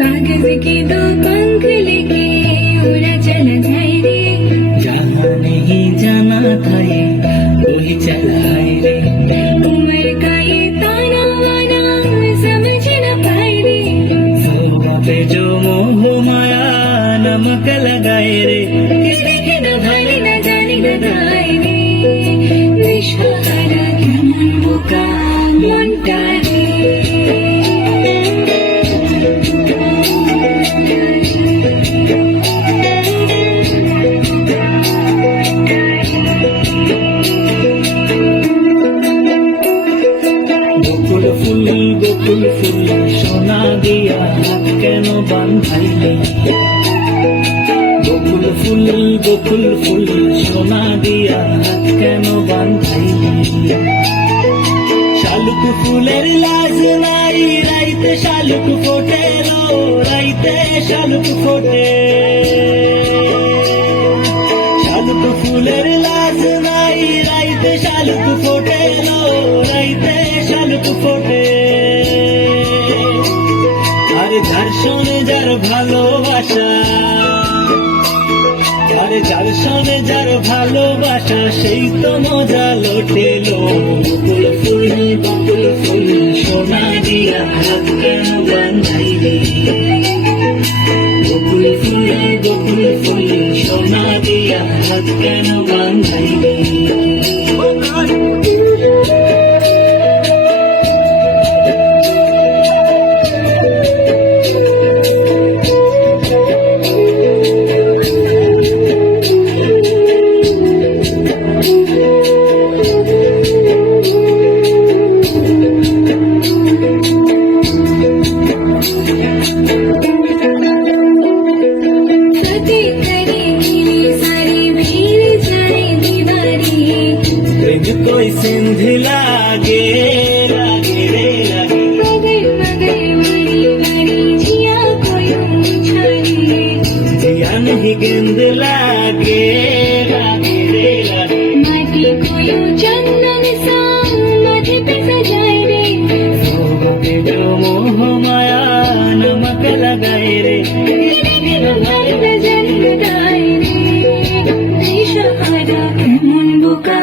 कागज के दो पंख लेके उड़ा चला जाए रे, जहाँ नहीं जाना था ये वही चला है रे। उम्र का ये ताना वाना समझ न पाए रे, सरों पे जो मोह माया नमक लगाए रे। देखे न भाई न जाने न दाए रे, निष्ठुरा केमन বোকা মনটা রে। বকুল ফুল সোনা দিয়া হাত কেন বাঁধাইলে? বকুল ফুল সোনা দিয়া হাত কেন বাঁধাইলে? শালুক ফুলের লাজ নাই রাইতে শালুক ফোটে লো, রাইতে শালুক ফোটে। শালুক ফুলের লাজ নাই রাইতে শালুক ফোটে লো, রাইতে শালুক ফোটে। আরে যার শোনে যার ভালোবাসা, আরে যার শোনে যার ভালোবাসা সেই তো মজা লোটেলো। বকুল ফুল সোনা দিয়া হাত কেন বাঁধাইলে? বকুল ফুল সোনা দিয়া হাত কেন বাঁধাইলে? कोई सिंधी लागे लागे रे लागे, मगर मगर वारी वारी जिया कोई छाने, जिया नहीं गेंद लागे लागे रे लागे। माटी कोई चंदन सा माथे पे सजाए रे, सोबा पे जो मोह माया नमक लगाए रे। देखे न भाई न जाने न दाए रे, निष्ठुरा केमन বোকা